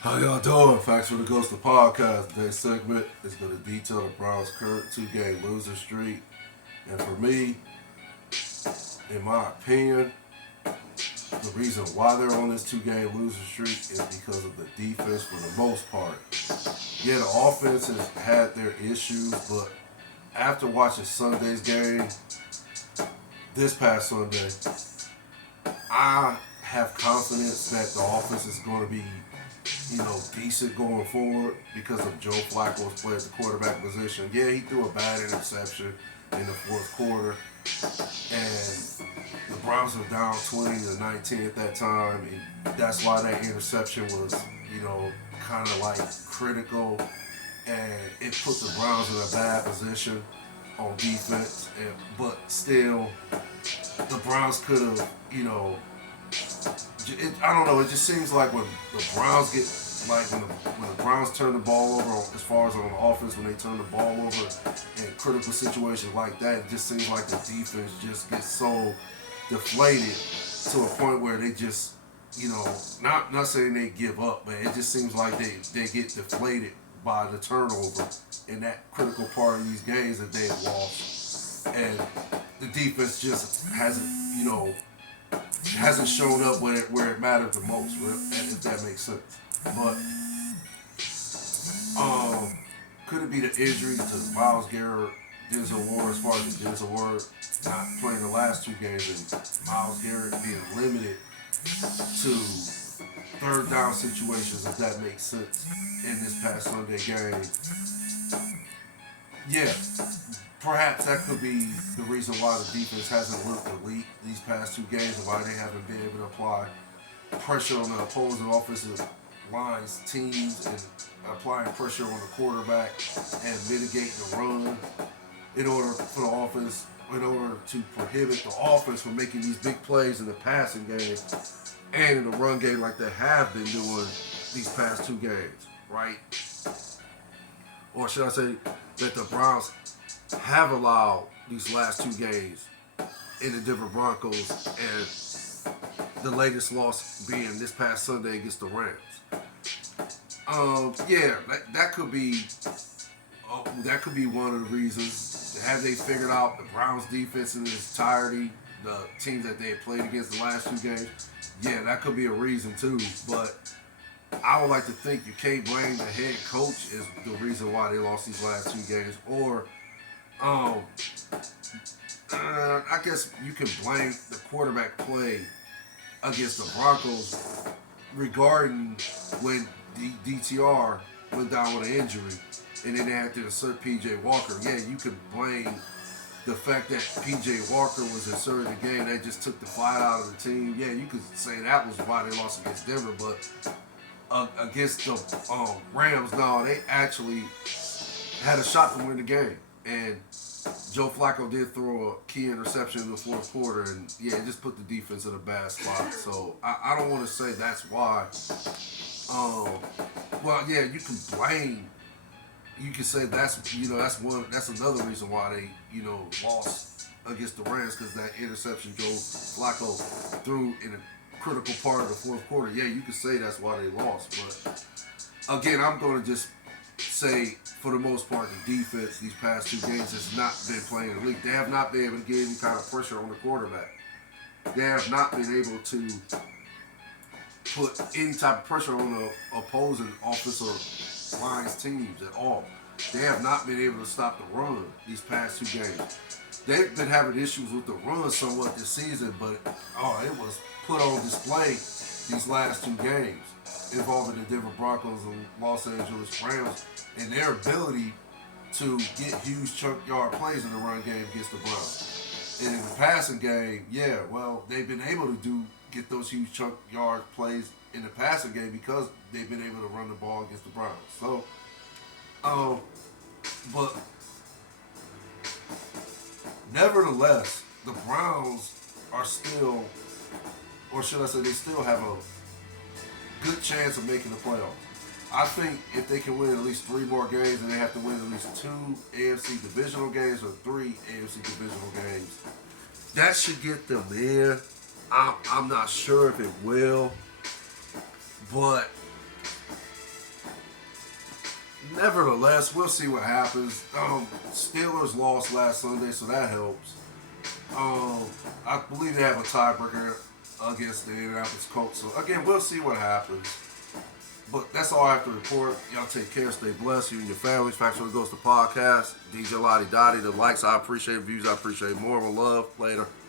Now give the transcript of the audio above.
How y'all doing? Facts for the Ghost of Podcast. Today's segment is going to detail the Browns' current two-game losing streak. And for me, in my opinion, the reason why they're on this two-game losing streak is because of the defense for the most part. Yeah, the offense has had their issues, but after watching Sunday's game, this past Sunday, I have confidence that the offense is going to be decent going forward because of Joe Flacco's play at the quarterback position. Yeah, he threw a bad interception in the fourth quarter, and the Browns were down 20-19 at that time, and that's why that interception was, kind of like critical, and it put the Browns in a bad position on defense. But still, the Browns could have, I don't know. It just seems like when the Browns get when the Browns turn the ball over, as far as on offense, when they turn the ball over in critical situations like that, it just seems like the defense just gets so deflated to a point where they just, not saying they give up, but it just seems like they get deflated by the turnover in that critical part of these games that they have lost, and the defense just hasn't shown up where it mattered the most, if that makes sense. But could it be the injury to Myles Garrett, Denzel Ward, as far as the Denzel Ward not playing the last two games, and Myles Garrett being limited to third down situations, if that makes sense, in this past Sunday game? Yeah, perhaps that could be the reason why the defense hasn't looked elite these past two games, and why they haven't been able to apply pressure on the opposing offensive lines, teams, and applying pressure on the quarterback and mitigating the run in order for the offense, in order to prohibit the offense from making these big plays in the passing game and in the run game like they have been doing these past two games, right? Or should I say that the Browns have allowed these last two games in the Denver Broncos, and the latest loss being this past Sunday against the Rams. Yeah, that could be one of the reasons. Have they figured out the Browns defense in its entirety, the teams that they had played against the last two games? Yeah, that could be a reason too. But I would like to think you can't blame the head coach is the reason why they lost these last two games. Or I guess you can blame the quarterback play against the Broncos regarding when DTR went down with an injury and then they had to insert PJ Walker. Yeah, you could blame the fact that PJ Walker was inserted in the game. They just took the fight out of the team. Yeah, you could say that was why they lost against Denver, but against the Rams, no, they actually had a shot to win the game. And Joe Flacco did throw a key interception in the fourth quarter, and yeah, it just put the defense in a bad spot. So I don't want to say that's why. Well, yeah, you can blame. You can say that's another reason why they lost against the Rams, because that interception Joe Flacco threw in a critical part of the fourth quarter. Yeah, you could say that's why they lost, but again, I'm going to just say, for the most part, the defense these past two games has not been playing elite. They have not been able to get any kind of pressure on the quarterback. They have not been able to put any type of pressure on the opposing offensive lines teams at all. They have not been able to stop the run these past two games. They've been having issues with the run somewhat this season, but it was put on display these last two games involving the Denver Broncos and Los Angeles Rams, and their ability to get huge chunk yard plays in the run game against the Browns. And in the passing game, yeah, well, they've been able to get those huge chunk yard plays in the passing game because they've been able to run the ball against the Browns. So, but nevertheless, the Browns are still, or should I say, they still have a good chance of making the playoffs. I think if they can win at least 3 more games, and they have to win at least 2 AFC divisional games or 3 AFC divisional games, that should get them in. I'm not sure if it will, but nevertheless, we'll see what happens. Steelers lost last Sunday, so that helps. I believe they have a tiebreaker against the Indianapolis Colts. So again, we'll see what happens. But that's all I have to report. Y'all take care, stay blessed, you and your families. Facts When It Goes to Podcast. DJ Lottie Dottie, the likes I appreciate, views I appreciate, more of a love. Later.